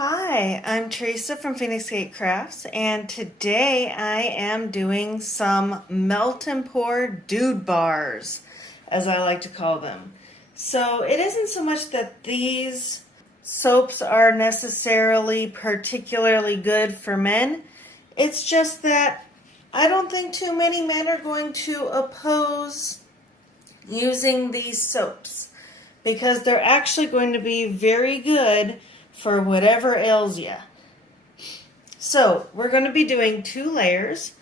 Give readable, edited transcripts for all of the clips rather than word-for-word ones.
Hi, I'm Teresa from Phoenix Gate Crafts, and today I am doing some melt and pour dude bars, as I like to call them. So it isn't so much that these soaps are necessarily particularly good for men, it's just that I don't think too many men are going to oppose using these soaps because they're actually going to be very good for whatever ails you. So we're going to be doing 2 layers.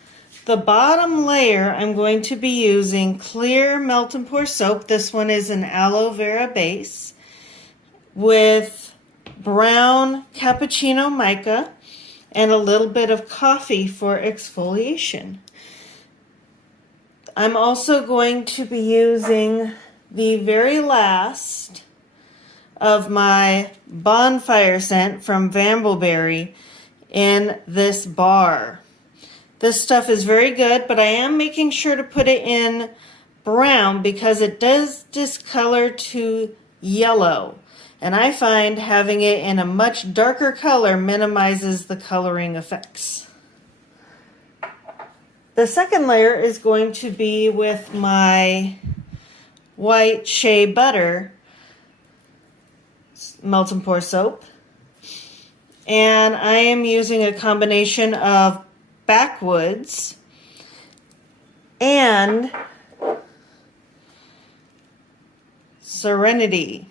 The bottom layer I'm going to be using clear melt and pour soap. This one is an aloe vera base with brown cappuccino mica and a little bit of coffee for exfoliation. I'm also going to be using the very last of my bonfire scent from Brambleberry in this bar. This stuff is very good, but I am making sure to put it in brown because it does discolor to yellow. And I find having it in a much darker color minimizes the coloring effects. The second layer is going to be with my white shea butter melt and pour soap, and I am using a combination of backwoods and serenity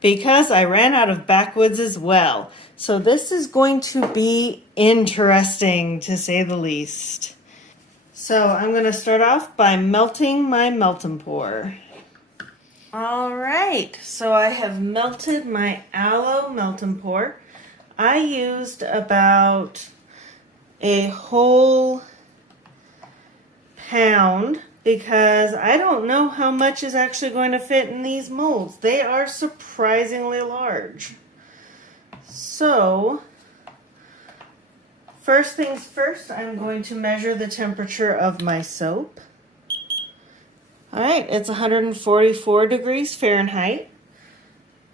because I ran out of backwoods as well. So this is going to be interesting to say the least. So I'm going to start off by melting my melt and pour. Alright, so I have melted my aloe melt and pour. I used about a whole pound because I don't know how much is actually going to fit in these molds. They are surprisingly large. So, first things first, I'm going to measure the temperature of my soap. All right, it's 144 degrees Fahrenheit.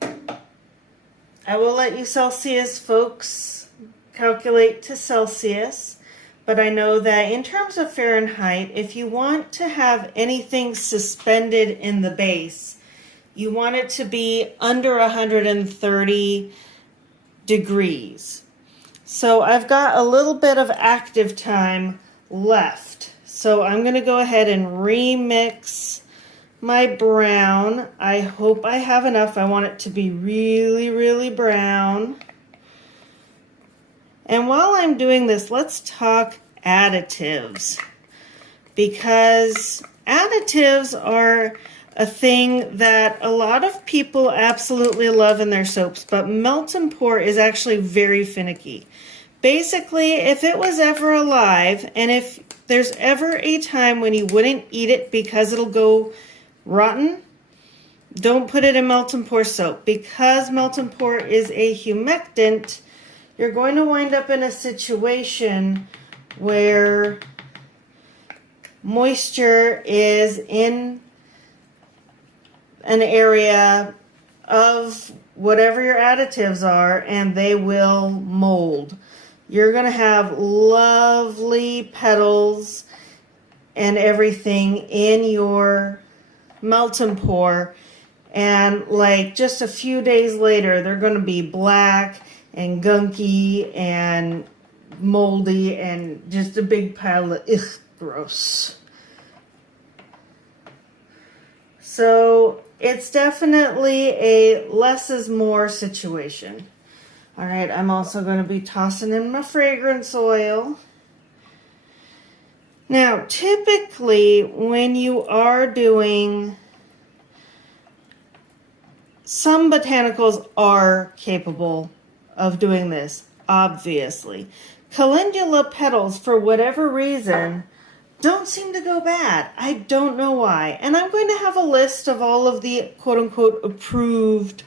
I will let you Celsius folks calculate to Celsius, but I know that in terms of Fahrenheit, if you want to have anything suspended in the base, you want it to be under 130 degrees. So I've got a little bit of active time left. So I'm going to go ahead and remix my brown. I hope I have enough. I want it to be really, really brown. And while I'm doing this, let's talk additives. Because additives are a thing that a lot of people absolutely love in their soaps, but melt and pour is actually very finicky. Basically, if it was ever alive, and if there's ever a time when you wouldn't eat it because it'll go rotten, don't put it in melt and pour soap. Because melt and pour is a humectant, you're going to wind up in a situation where moisture is in an area of whatever your additives are and they will mold. You're going to have lovely petals and everything in your melt and pour, and like just a few days later they're going to be black and gunky and moldy and just a big pile of gross. So it's definitely a less is more situation. All right, I'm also going to be tossing in my fragrance oil. Now, typically, when you are doing, some botanicals are capable of doing this, obviously. Calendula petals, for whatever reason, don't seem to go bad. I don't know why. And I'm going to have a list of all of the quote-unquote approved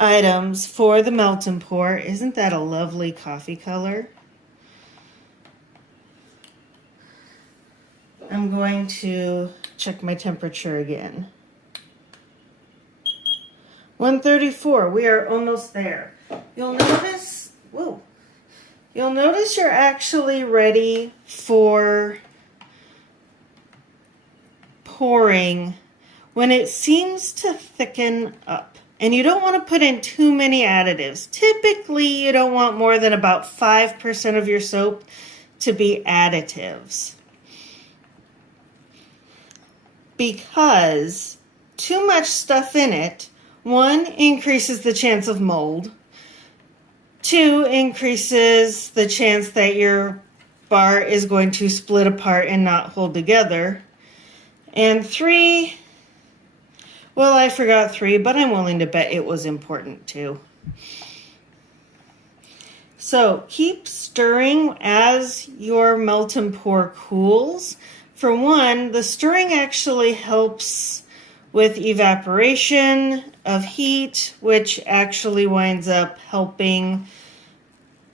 items for the melt and pour. Isn't that a lovely coffee color? I'm going to check my temperature again. 134. We are almost there. You'll notice, whoa, you'll notice you're actually ready for pouring when it seems to thicken up. And you don't want to put in too many additives. Typically, you don't want more than about 5% of your soap to be additives, because too much stuff in it, one, increases the chance of mold, two, increases the chance that your bar is going to split apart and not hold together, and three, well, I forgot three, but I'm willing to bet it was important too. So keep stirring as your melt and pour cools. For one, the stirring actually helps with evaporation of heat, which actually winds up helping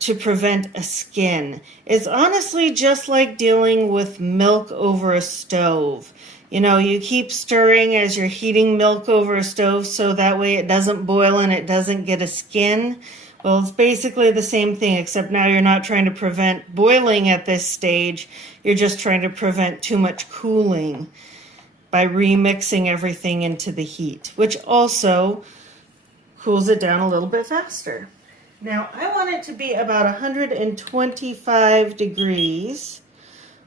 to prevent a skin. It's honestly just like dealing with milk over a stove. You know, you keep stirring as you're heating milk over a stove so that way it doesn't boil and it doesn't get a skin. Well, it's basically the same thing, except now you're not trying to prevent boiling at this stage. You're just trying to prevent too much cooling by remixing everything into the heat, which also cools it down a little bit faster. Now, I want it to be about 125 degrees,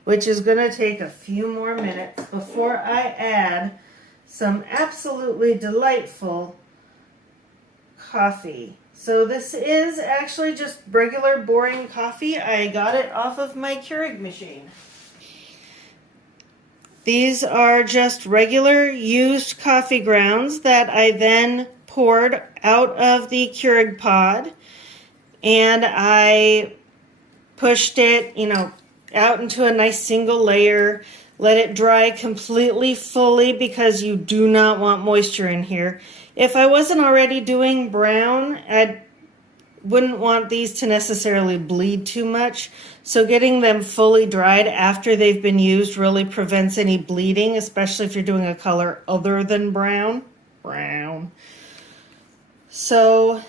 which is going to take a few more minutes before I add some absolutely delightful coffee. So this is actually just regular boring coffee. I got it off of my Keurig machine. These are just regular used coffee grounds that I then poured out of the Keurig pod, and I pushed it, out into a nice single layer. Let it dry completely fully because you do not want moisture in here. If I wasn't already doing brown, I wouldn't want these to necessarily bleed too much. So getting them fully dried after they've been used really prevents any bleeding, especially if you're doing a color other than brown. So,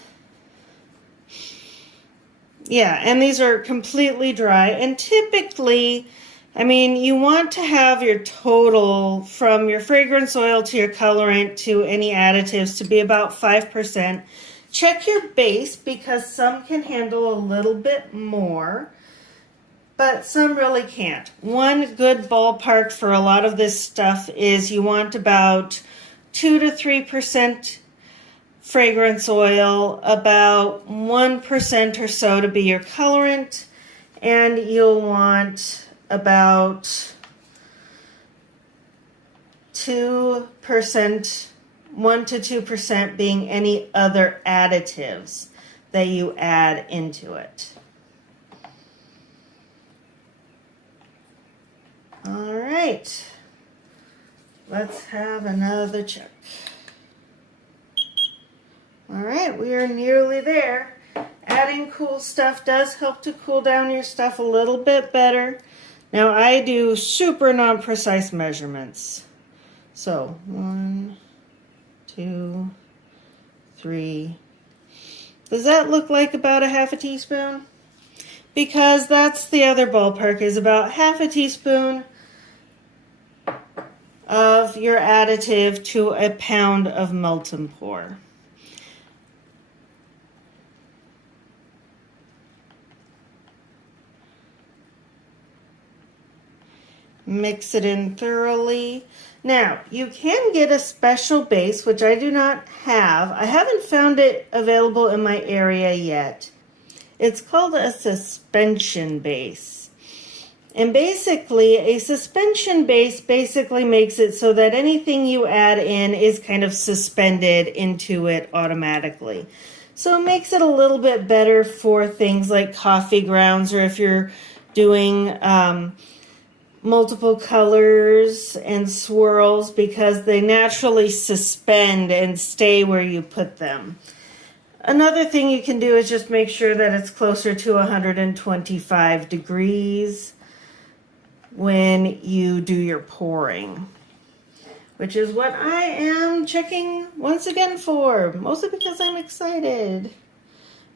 yeah, and these are completely dry. And typically, you want to have your total from your fragrance oil to your colorant to any additives to be about 5%. Check your base because some can handle a little bit more, but some really can't. One good ballpark for a lot of this stuff is you want about 2 to 3% fragrance oil, about 1% or so to be your colorant, and you'll want about 2%, 1 to 2% being any other additives that you add into it. All right, let's have another check. All right, we are nearly there. Adding cool stuff does help to cool down your stuff a little bit better. Now I do super non-precise measurements. So 1, 2, 3. Does that look like about a half a teaspoon? Because that's the other ballpark, is about half a teaspoon of your additive to a pound of melt and pour. Mix it in thoroughly. Now, you can get a special base, which I do not have. I haven't found it available in my area yet. It's called a suspension base. And basically, a suspension base basically makes it so that anything you add in is kind of suspended into it automatically. So it makes it a little bit better for things like coffee grounds, or if you're doing multiple colors and swirls, because they naturally suspend and stay where you put them. Another thing you can do is just make sure that it's closer to 125 degrees when you do your pouring, which is what I am checking once again for, mostly because I'm excited.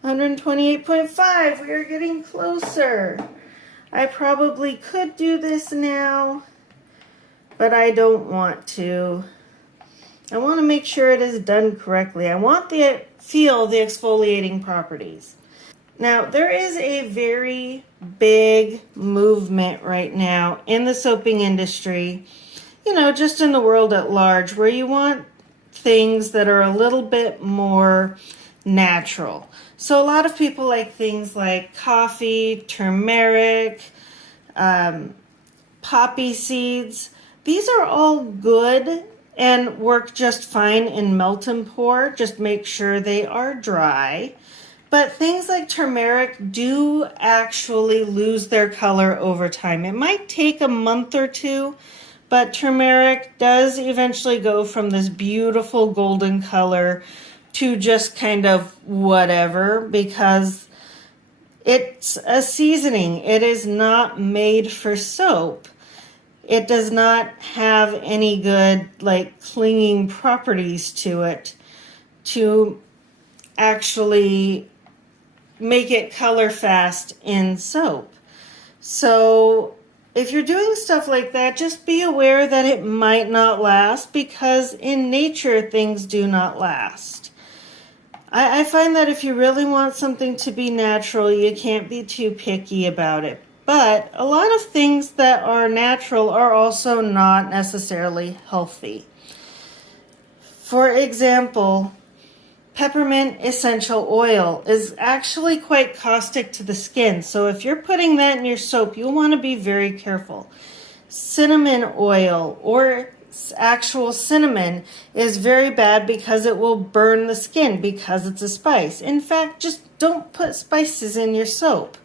128.5. We are getting closer. I probably could do this now, but I don't want to. I want to make sure it is done correctly. I want to feel the exfoliating properties. Now, there is a very big movement right now in the soaping industry, you know, just in the world at large, where you want things that are a little bit more natural. So a lot of people like things like coffee, turmeric, poppy seeds. These are all good and work just fine in melt and pour. Just make sure they are dry. But things like turmeric do actually lose their color over time. It might take a month or two, but turmeric does eventually go from this beautiful golden color to just kind of whatever, because it's a seasoning. It is not made for soap. It does not have any good like clinging properties to it to actually make it color fast in soap. So if you're doing stuff like that, just be aware that it might not last, because in nature things do not last. I find that if you really want something to be natural, you can't be too picky about it. But a lot of things that are natural are also not necessarily healthy. For example, peppermint essential oil is actually quite caustic to the skin. So if you're putting that in your soap, you'll want to be very careful. Cinnamon oil or actual cinnamon is very bad because it will burn the skin because it's a spice. In fact, just don't put spices in your soap.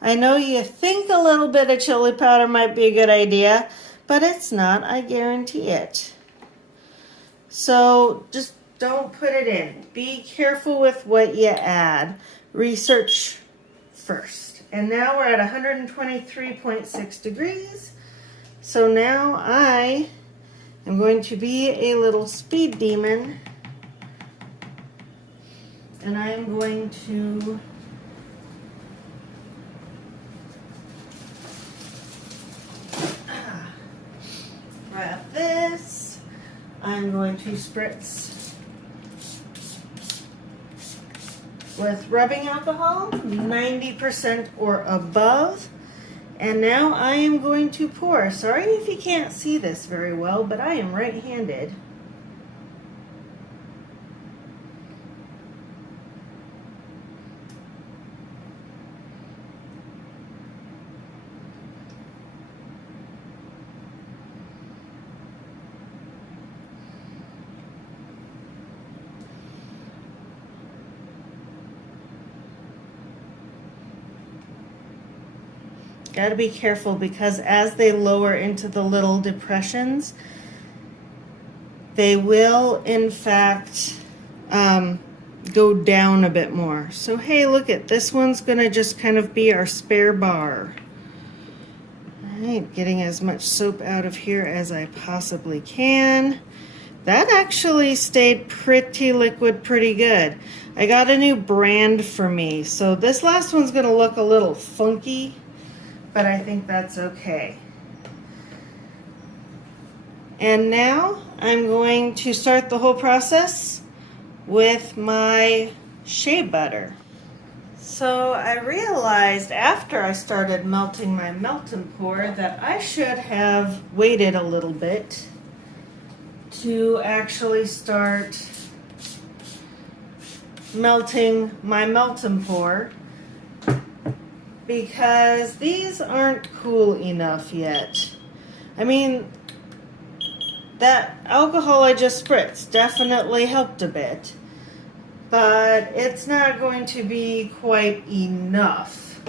I know you think a little bit of chili powder might be a good idea, but it's not, I guarantee it. So just don't put it in. Be careful with what you add. Research first. And now we're at 123.6 degrees. So now I am going to be a little speed demon. And I'm going to wrap this. I'm going to spritz with rubbing alcohol, 90% or above. And now I am going to pour. Sorry if you can't see this very well, but I am right-handed. Got to be careful, because as they lower into the little depressions, they will in fact go down a bit more. So hey, look at this one's gonna just kind of be our spare bar. All right, getting as much soap out of here as I possibly can. That actually stayed pretty liquid, pretty good. I got a new brand for me, so this last one's gonna look a little funky, but I think that's okay. And now I'm going to start the whole process with my shea butter. So I realized after I started melting my melt and pour that I should have waited a little bit to actually start melting my melt and pour, because these aren't cool enough yet. I mean, that alcohol I just spritzed definitely helped a bit, but it's not going to be quite enough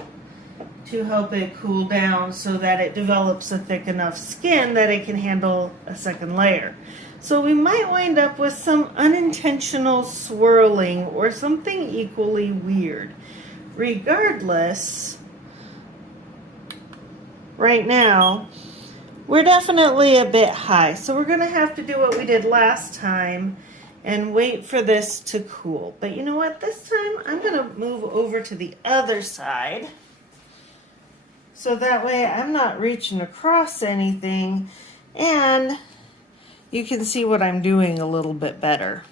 to help it cool down so that it develops a thick enough skin that it can handle a second layer. So we might wind up with some unintentional swirling or something equally weird. Regardless, right now, we're definitely a bit high. So we're going to have to do what we did last time and wait for this to cool. But you know what? This time I'm going to move over to the other side. So that way I'm not reaching across anything and you can see what I'm doing a little bit better.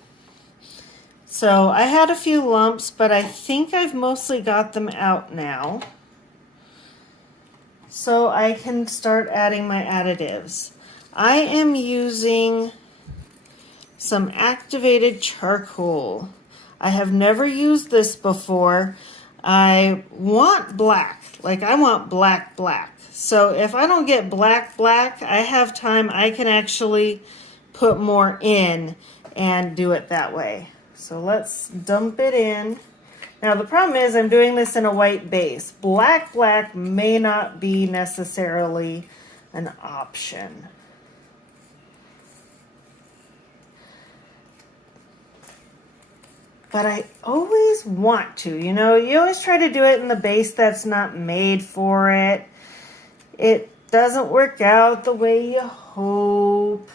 So I had a few lumps, but I think I've mostly got them out now. So I can start adding my additives. I am using some activated charcoal. I have never used this before. I want black, like I want black. So if I don't get black, I have time, I can actually put more in and do it that way. So let's dump it in. Now the problem is I'm doing this in a white base. Black may not be necessarily an option. But I always want to, you know, you always try to do it in the base that's not made for it. It doesn't work out the way you hope.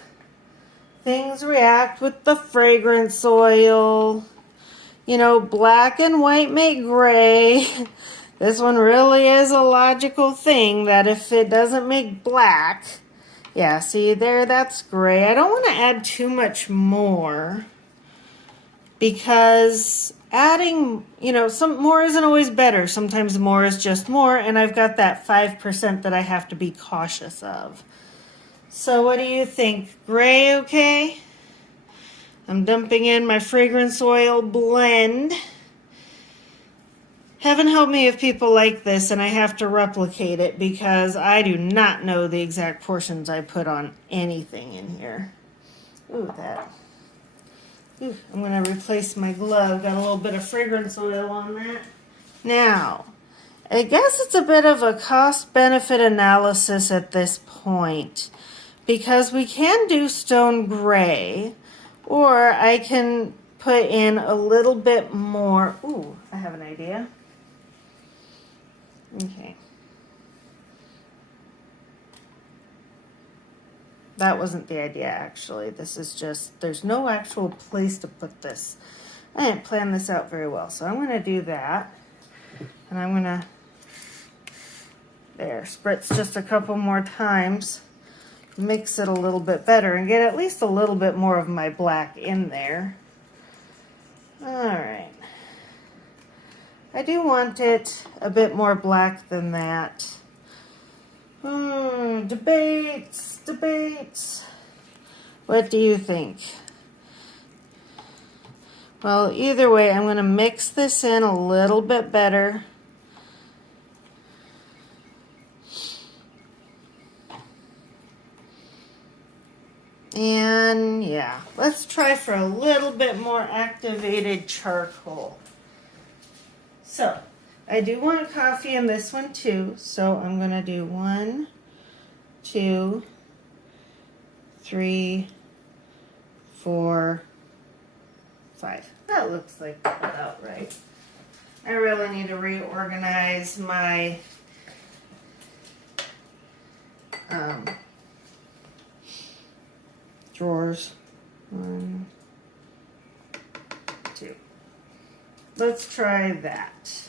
Things react with the fragrance oil. You know, black and white make gray. This one really is a logical thing that if it doesn't make black, yeah, see there, that's gray. I don't want to add too much more because adding, you know, some more isn't always better. Sometimes more is just more, and I've got that 5% that I have to be cautious of. So what do you think? Gray okay? I'm dumping in my fragrance oil blend. Heaven help me if people like this and I have to replicate it because I do not know the exact portions I put on anything in here. Ooh, that. Ooh, I'm going to replace my glove. Got a little bit of fragrance oil on that. Now, I guess it's a bit of a cost-benefit analysis at this point because we can do stone gray, or I can put in a little bit more. Ooh, I have an idea. Okay. That wasn't the idea, actually. This is just, there's no actual place to put this. I didn't plan this out very well, so I'm going to do that. And I'm going to, there, spritz just a couple more times. Mix it a little bit better and get at least a little bit more of my black in there. Alright. I do want it a bit more black than that. Debates. What do you think? Well, either way, I'm going to mix this in a little bit better. And yeah, let's try for a little bit more activated charcoal. So, I do want coffee in this one too, so I'm going to do 1, 2, 3, 4, 5. That looks like about right. I really need to reorganize my drawers. 1, 2. Let's try that.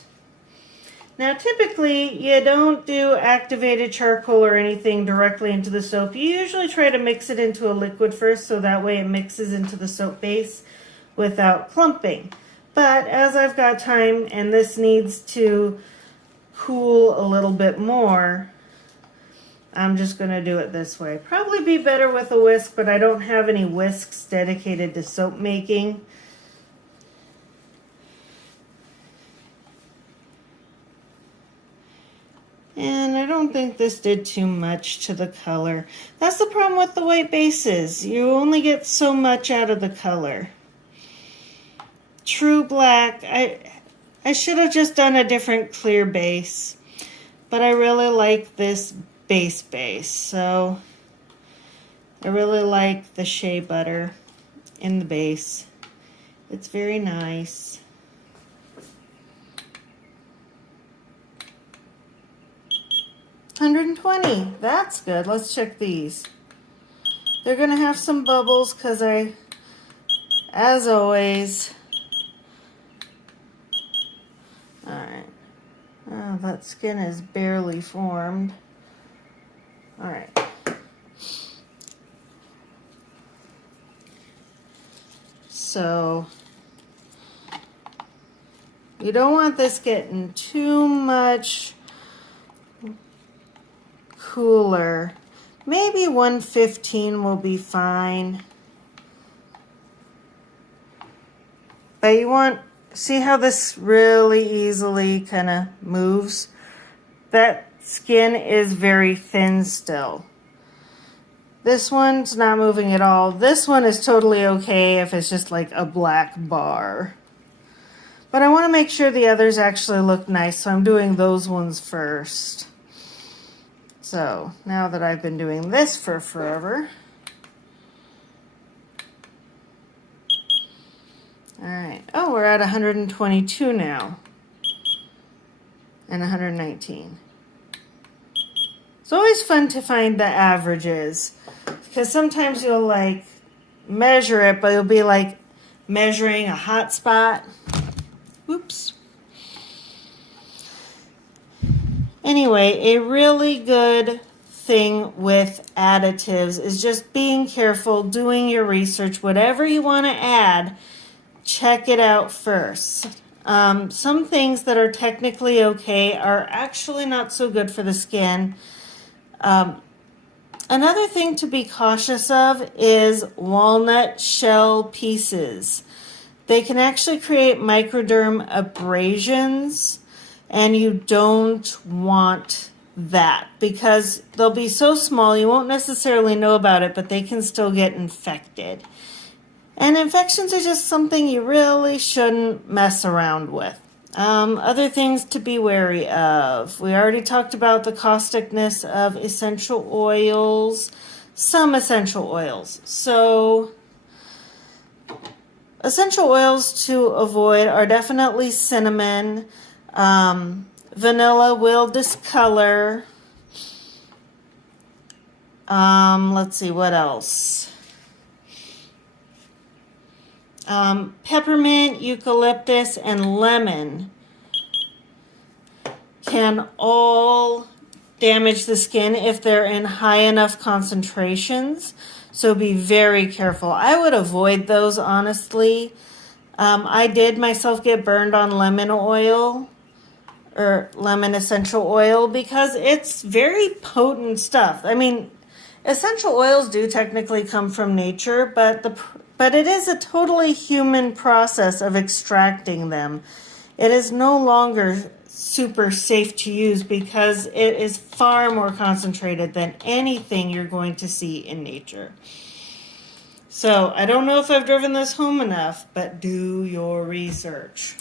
Now typically you don't do activated charcoal or anything directly into the soap. You usually try to mix it into a liquid first so that way it mixes into the soap base without clumping. But as I've got time and this needs to cool a little bit more, I'm just going to do it this way. Probably be better with a whisk, but I don't have any whisks dedicated to soap making. And I don't think this did too much to the color. That's the problem with the white bases. You only get so much out of the color. True black, I should have just done a different clear base. But I really like this base. So I really like the shea butter in the base. It's very nice. $120. That's good. Let's check these. They're going to have some bubbles because I as always. Alright. Oh, that skin is barely formed. Alright. So, you don't want this getting too much cooler. Maybe 115 will be fine. But you want, see how this really easily kind of moves? That skin is very thin still. This one's not moving at all. This one is totally okay if it's just like a black bar. But I want to make sure the others actually look nice, so I'm doing those ones first. So, now that I've been doing this for forever. Alright. Oh, we're at 122 now. And 119. It's always fun to find the averages. Because sometimes you'll like measure it, but you'll be like measuring a hot spot. Whoops. Anyway, a really good thing with additives is just being careful, doing your research. Whatever you want to add, check it out first. Some things that are technically okay are actually not so good for the skin. Another thing to be cautious of is walnut shell pieces. They can actually create microderm abrasions, and you don't want that because they'll be so small you won't necessarily know about it, but they can still get infected. And infections are just something you really shouldn't mess around with. Other things to be wary of. We already talked about the causticness of essential oils, some essential oils. So, essential oils to avoid are definitely cinnamon. Vanilla will discolor. Let's see, what else? Peppermint, eucalyptus, and lemon can all damage the skin if they're in high enough concentrations. So be very careful. I would avoid those, honestly. I did myself get burned on lemon oil or lemon essential oil because it's very potent stuff. I mean, essential oils do technically come from nature, but it is a totally human process of extracting them. It is no longer super safe to use because it is far more concentrated than anything you're going to see in nature. So I don't know if I've driven this home enough, but do your research.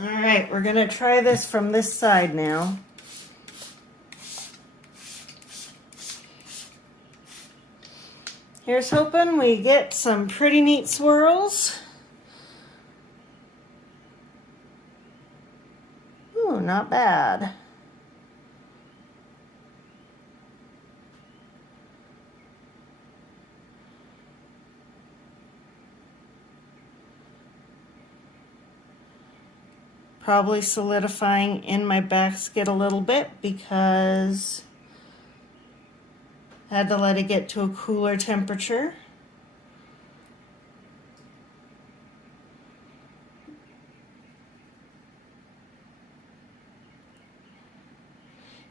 All right, we're going to try this from this side now. Here's hoping we get some pretty neat swirls. Ooh, not bad. Probably solidifying in my basket a little bit because I had to let it get to a cooler temperature.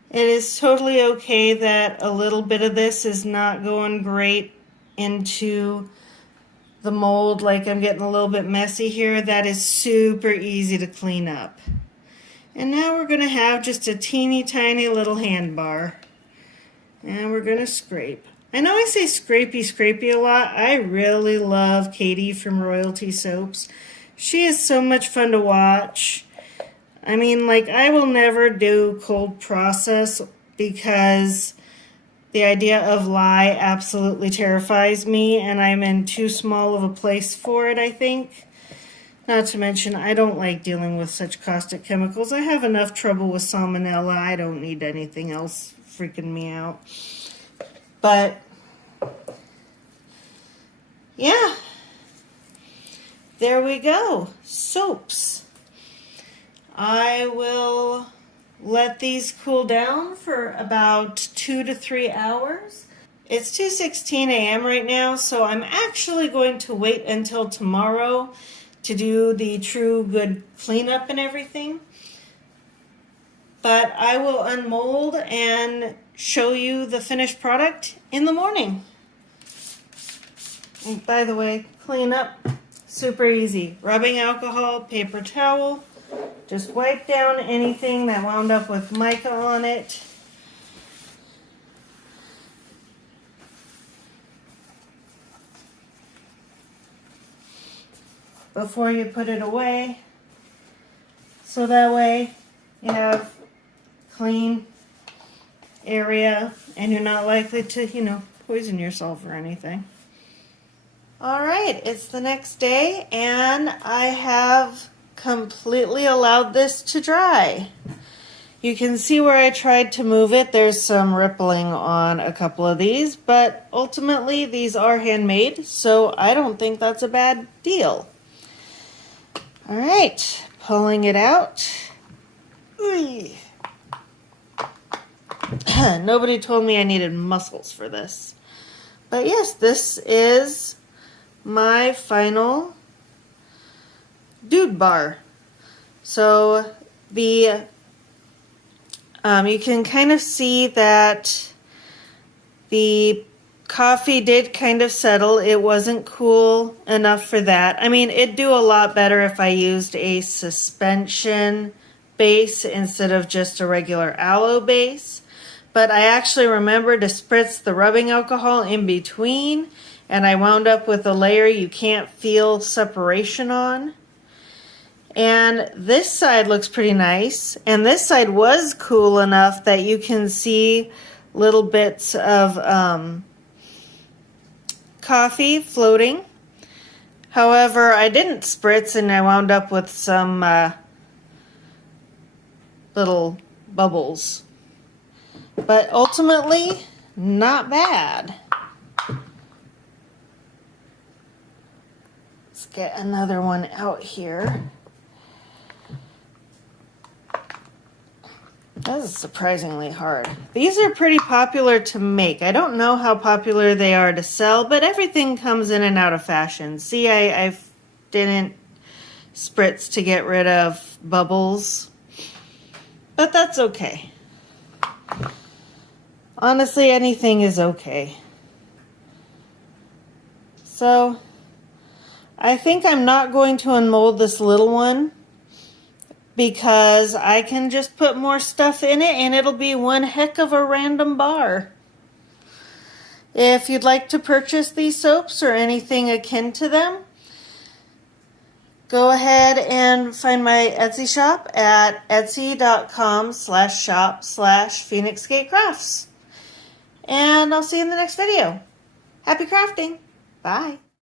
It is totally okay that a little bit of this is not going great into the mold, like I'm getting a little bit messy here. That is super easy to clean up. And now we're going to have just a teeny tiny little hand bar. And we're going to scrape. I know I say scrapey a lot. I really love Katie from Royalty Soaps. She is so much fun to watch. I mean, like, I will never do cold process because the idea of lye absolutely terrifies me, and I'm in too small of a place for it, I think. Not to mention, I don't like dealing with such caustic chemicals. I have enough trouble with salmonella. I don't need anything else freaking me out. But, yeah. there we go, soaps. I will let these cool down for about 2 to 3 hours. It's 2:16 a.m. right now, so I'm actually going to wait until tomorrow to do the true good cleanup and everything. But I will unmold and show you the finished product in the morning. And by the way, clean up, super easy. Rubbing alcohol, paper towel, just wipe down anything that wound up with mica on it. Before you put it away, so that way you have clean area and you're not likely to, poison yourself or anything. All right, it's the next day and I have completely allowed this to dry. You can see where I tried to move it. There's some rippling on a couple of these, but ultimately these are handmade, so I don't think that's a bad deal. All right, pulling it out. Nobody told me I needed muscles for this. But yes, this is my final dude bar. So the you can kind of see that the coffee did kind of settle. It wasn't cool enough for that. I mean, it'd do a lot better if I used a suspension base instead of just a regular aloe base. But I actually remembered to spritz the rubbing alcohol in between, and I wound up with a layer you can't feel separation on. And this side looks pretty nice, and this side was cool enough that you can see little bits of coffee floating. However, I didn't spritz and I wound up with some little bubbles. But ultimately, not bad. Let's get another one out here. That is surprisingly hard. These are pretty popular to make. I don't know how popular they are to sell, but everything comes in and out of fashion. See, I didn't spritz to get rid of bubbles, but that's okay. Honestly, anything is okay. So, I think I'm not going to unmold this little one, because I can just put more stuff in it and it'll be one heck of a random bar. If you'd like to purchase these soaps or anything akin to them, go ahead and find my Etsy shop at etsy.com/shop/PhoenixGateCrafts. And I'll see you in the next video. Happy crafting. Bye.